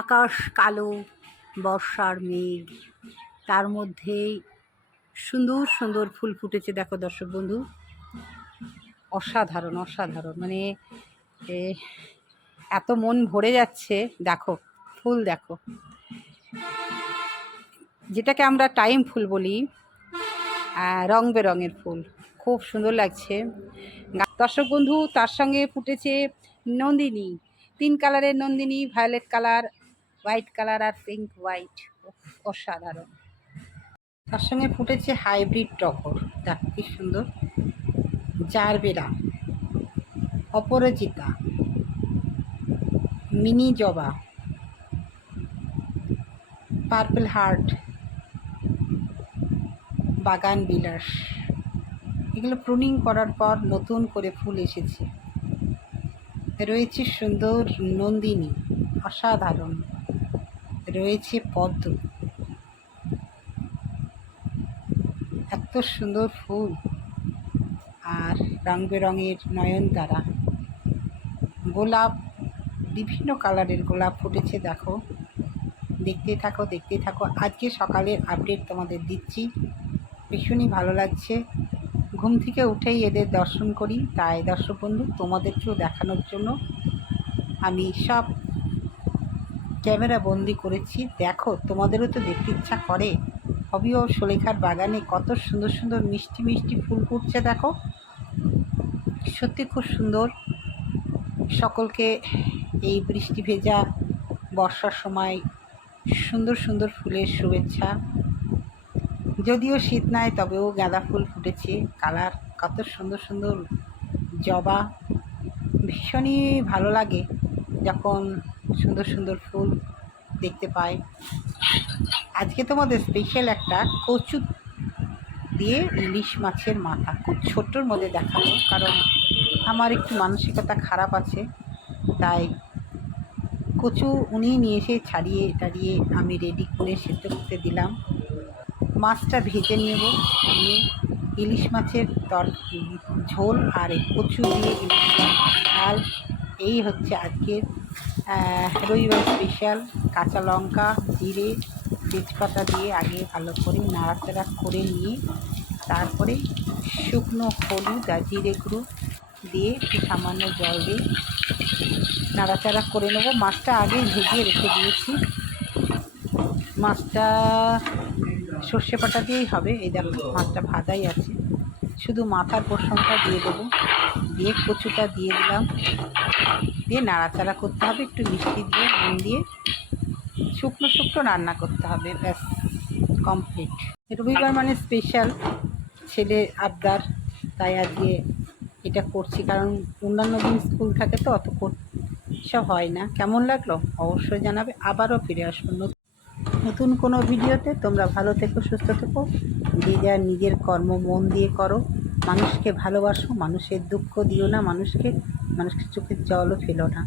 আকাশ কালো, বর্ষার মেঘ, তার মধ্যেই সুন্দর সুন্দর ফুল ফুটেছে। দেখো দর্শক বন্ধু, অসাধারণ অসাধারণ, মানে এত মন ভরে যাচ্ছে। দেখো ফুল, দেখো যেটাকে আমরা টাইম ফুল বলি, রং বেরঙের ফুল, খুব সুন্দর লাগছে দর্শক বন্ধু। তার সঙ্গে ফুটেছে নন্দিনী, 3 কালারের Nandini, violet colour, white colour আর পিঙ্ক হোয়াইট, অসাধারণ। তার সঙ্গে ফুটেছে হাইব্রিড টগর, দেখো কি সুন্দর, জারবেরা, অপরাজিতা, মিনি জবা, পার্পল হার্ট, বাগান বিলাস। এগুলো প্রুনিং করার পর নতুন করে ফুল এসেছে। রয়েছে সুন্দর নন্দিনী, অসাধারণ, রয়েছে পদ্ম, এত সুন্দর ফুল, আর রং বেরঙের নয়নতারা, গোলাপ, বিভিন্ন কালারের গোলাপ ফুটেছে। দেখো, দেখতে থাকো দেখতে থাকো। আজকে সকালের আপডেট তোমাদের দিচ্ছি, ভীষণই ভালো লাগছে। ঘুম থেকে উঠেই এদের দর্শন করি, তাই দর্শক বন্ধু তোমাদেরকেও দেখানোর জন্য আমি সব ক্যামেরা বন্দি করেছি। দেখো, তোমাদেরও তো দেখতে ইচ্ছা করে। হবি ও সুলেখার বাগানে কত সুন্দর সুন্দর মিষ্টি মিষ্টি ফুল ফুটছে। দেখো, সত্যি খুব সুন্দর। সকলকে এই বৃষ্টি ভেজা বর্ষার সময় সুন্দর সুন্দর ফুলের শুভেচ্ছা। যদিও শীত নাই, তবেও গাঁদা ফুল ফুটেছে, কালার কত সুন্দর সুন্দর, জবা। ভীষণই ভালো লাগে যখন সুন্দর সুন্দর ফুল দেখতে পাই। আজকে তোমাদের স্পেশাল একটা কচু দিয়ে ইলিশ মাছের মাথা, খুব ছোট্টর মধ্যে দেখাবো, কারণ আমার একটু মানসিকতা খারাপ আছে। তাই কচু উনি নিয়ে এসে ছাড়িয়ে টাড়িয়ে আমি রেডি করে সেদ্ধ করতে দিলাম। মাছটা ভেজে নেব, নিয়ে ইলিশ মাছের ঝোল আর এই কচু দিয়ে ইলিশ মাছ ঝাল। এই হচ্ছে আজকের রবিবার স্পেশাল। কাঁচা লঙ্কা, জিরে, তেজপাতা দিয়ে আগে ভালো করে নাড়াচাড়া করে নিয়ে তারপরে শুকনো হলুদ আর জিরে গুঁড়ো দিয়ে একটু সামান্য জল দিয়ে নাড়াচাড়া করে নেবো। মাছটা আগেই ভেজে রেখে দিয়েছি। মাছটা সর্ষে বাটা দিয়েই হবে। এই দেখো, মাছটা ভাজাই আছে, শুধু মাথার পোর্শনটা দিয়ে দেবো। দিয়ে কচুটা দিয়ে দিলাম, দিয়ে নাড়াচাড়া করতে হবে, একটু মিষ্টি দিয়ে নুন দিয়ে শুকনো শুকনো রান্না করতে হবে, ব্যাস কমপ্লিট। রবিবার মানে স্পেশাল, ছেলে আবদার, তাই আজকে এটা করছি। কারণ অন্যান্য দিন স্কুল থাকে তো অত সব হয় না। কেমন লাগলো অবশ্যই জানাবে। আবারও ফিরে আসবো নতুন কোনো ভিডিওতে। তোমরা ভালো থেকো, সুস্থ থেকো, যে যার নিজের কর্ম মন দিয়ে করো, মানুষকে ভালোবাসো, মানুষের দুঃখ দিও না, মানুষকে চোখের জলও ফেলো না।